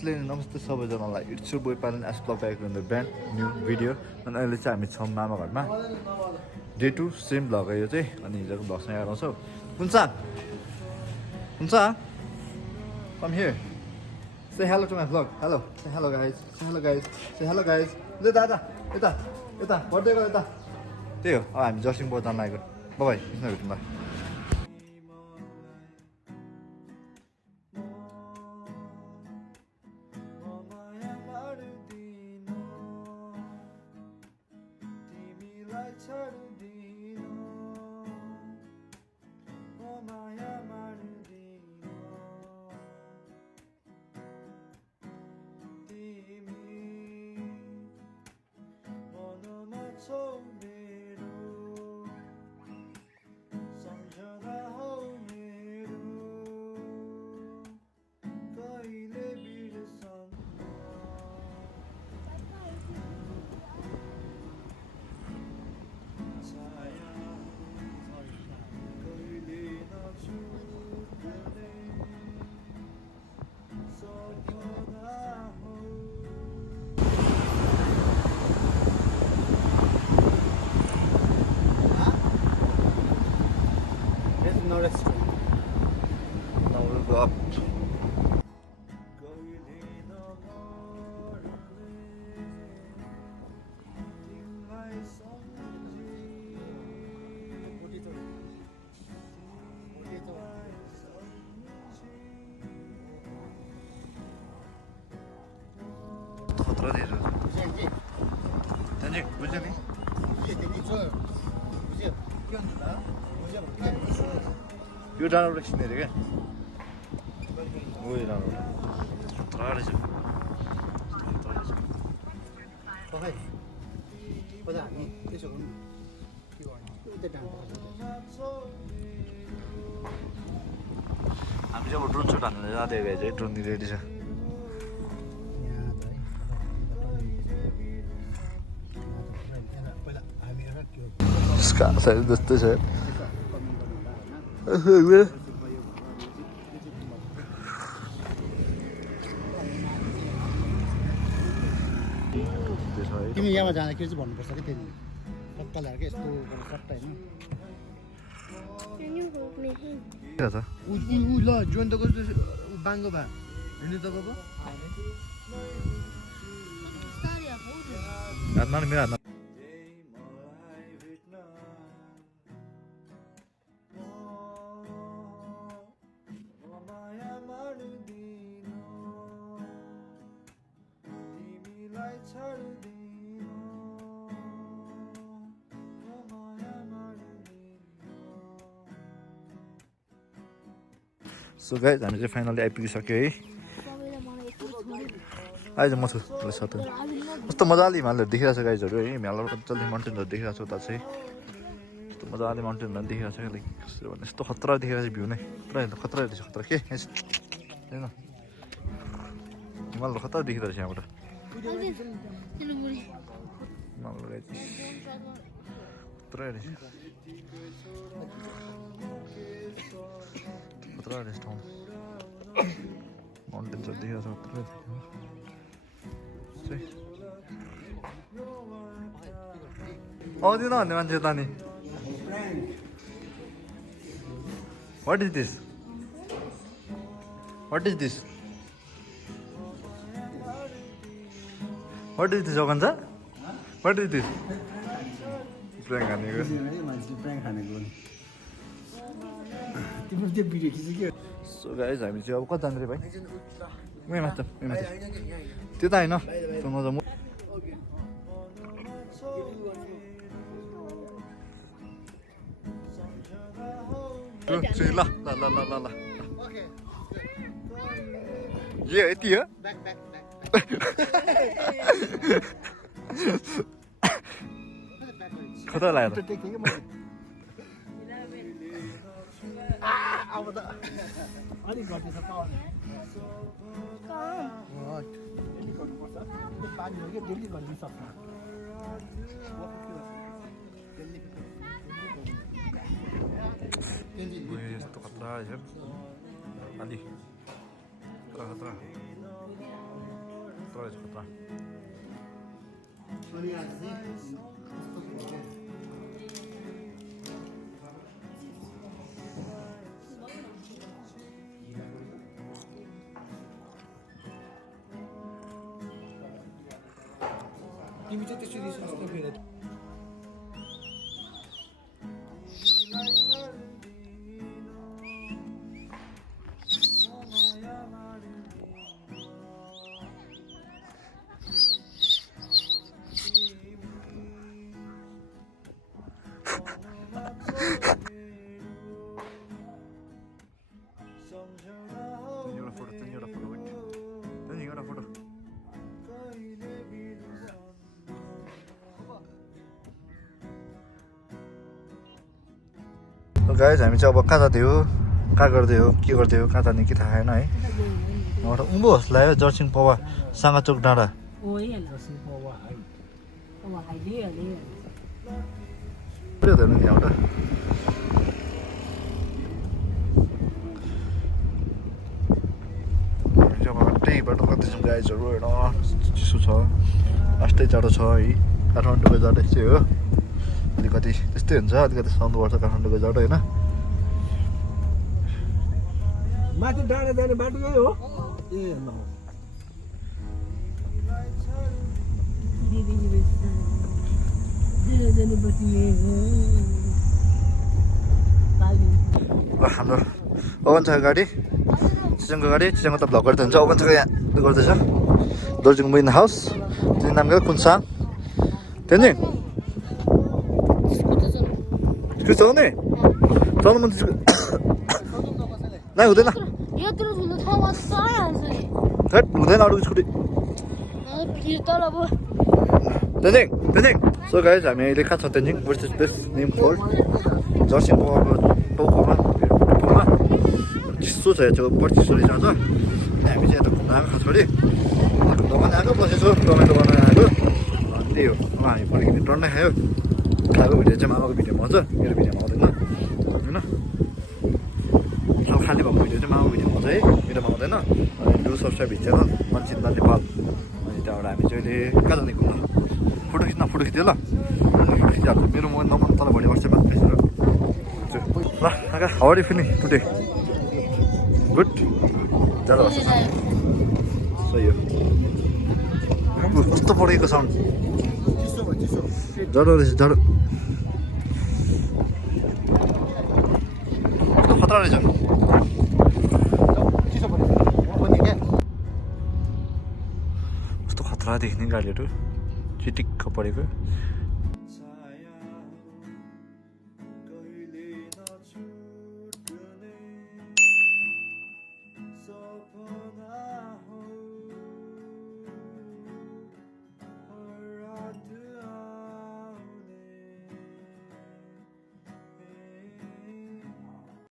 नमस्ते नमस्ते सबैजनालाई इट्स योर बोय पालन S blog back in the brand new video अनि अहिले चाहिँ हामी छौँ मामा घरमा डे 2 सेम भ्लग हो यो चाहिँ अनि हिजोको भ्लगसँग आउँछौ हुन्छ हुन्छ come here say hello to my vlog hello say hello guys say hello guys say hello guys ले दादा यता यता बर्थडेको यता त्यही हो अब हामी जर्सिङ बोर्ड जान लागेको बाई यसमा भेटौँला No restaurant. Now we'll go up. खतरा दे रहा है जी बुझे नहीं यो डाँडा खिच्ने क्या उयो डाँडा खतरा रहेछ हामी चाहिँ अब ड्रोन सुट हान्नु जाँदै गए चाहिँ ड्रोन रेडी छ साइड जस्तै छ तिमी यहाँबाट जाँदाखेरि चाहिँ भन्नुपर्छ कि त्यहाँनिर पक्का ल्याएर क्या यस्तो सट्टा होइन ल जोइन त कस्तो बाङ्गो भए हिँड्नु तपाईँको हातमा मेरो हातमा सो गाइज हामी चाहिँ फाइनली आइपुगिसक्यो है आइज म छु साथ कस्तो मजाले हिमालहरू देखिरहेको छ गाइजहरू है हिमालबाट मजाले माउन्टेनहरू देखिरहेको छ उता चाहिँ यस्तो मजाले माउन्टेनहरू देखिरहेको छ लाइक कसरी भन्ने यस्तो खतरा देखिरहेको छ भ्यू नै पुरा खतरा रहेछ खतरा के होइन हिमालहरू खतरा देखिँदो रहेछ यहाँबाट खतरा रहेछ खतरा रहेछ ठाउँ माउन्टेन्सहरू देखिरहेको छ खतरा आउँदैन भन्ने मान्छे त नि what is this what is this what is this अगन्छ वाट इज दिस प्र्याङ्क खानेको सो गाइज हामी चाहिँ अब कता जाने रे भाइ उयो मात्र त्यो त होइन मजा ल ल ल ल ल ल यो यति हो कता लाग्यो अलिक घट्दैछ पानी हो कि डेली गरिदिनु सक्छ यस्तो खतरा रहेछ अलि खतरा रहेछ खतरा अनि आज चाहिँ कस्तो भयो तिमी चाहिँ त्यसरी सस्तो फेरि गाइज हामी चाहिँ अब कहाँ जाँदै हो कहाँ गर्दै हो के गर्दै हो कहाँ जाने कि थाहा छैन है एउटा उँभो होस् लाग्यो जर्सिङ पवा साङ्गाचोक डाँडा हेर्नु नि एउटा त्यही बाटो कतिसम्म गाइजहरू हेर्न चिसो छ लास्टै जाडो छ है काठमाडौँको जाडो चाहिँ हो अलिकति त्यस्तै हुन्छ अलिकति सहनुपर्छ काठमाडौँको जाडो होइन माथि डाँडा जाने बाटो यही हो ए न हाम्रो ओभन छ गाडी चिजङको गाडी चिजङको त भ्लग गर्दै हुन्छ ओभन छ यहाँ गर्दैछ दोर्जिङ विन हाउस तिम्रो नाम के कुनसाङ तेन्जिङ स्कुटी चलाउने चलाउनु मन नै हुँदैन हेट हुँदैन अरू scooty Tenzing Tenzing so guys हामी अहिले कहाँ छ Tenzing versus best name for जर्सिङ टाउकोमा चिसो छ यो बढी चिसो रहेछ आज हामी चाहिँ यता घुम्न आएको छोडी दोकान आएको बसेको टमेटो बनाएर आएको अनि त्यही हो अब हामी फर्किने टन्नै खायो खाएको भिडियो चाहिँ मामाको भिडियोमा आउँछ मेरो भिडियोमा आउँदैन होइन खाली भएको भिडियो चाहिँ मामाको भिडियोमा आउँछ है मेरोमा आउँदैन अनि डु सब्सक्राइब हिँड्छ ल मनचिन्ता नेपाल अनि त्यहाँबाट हामी चाहिँ अहिले कहाँ जाने घुम्न फोटो खिच्यो ल फोटो खिचिहाल्छ मेरो मोबाइल नम्बर तल भोलि वाट्सएपमा ल आगा how are you feeling today good जाडो सही हो कस्तो पढेको साउन्ड जाडो रहेछ जाडो कस्तो खतरा रहेछ कस्तो खतरा देख्ने गाडीहरू चिटिक्क परेको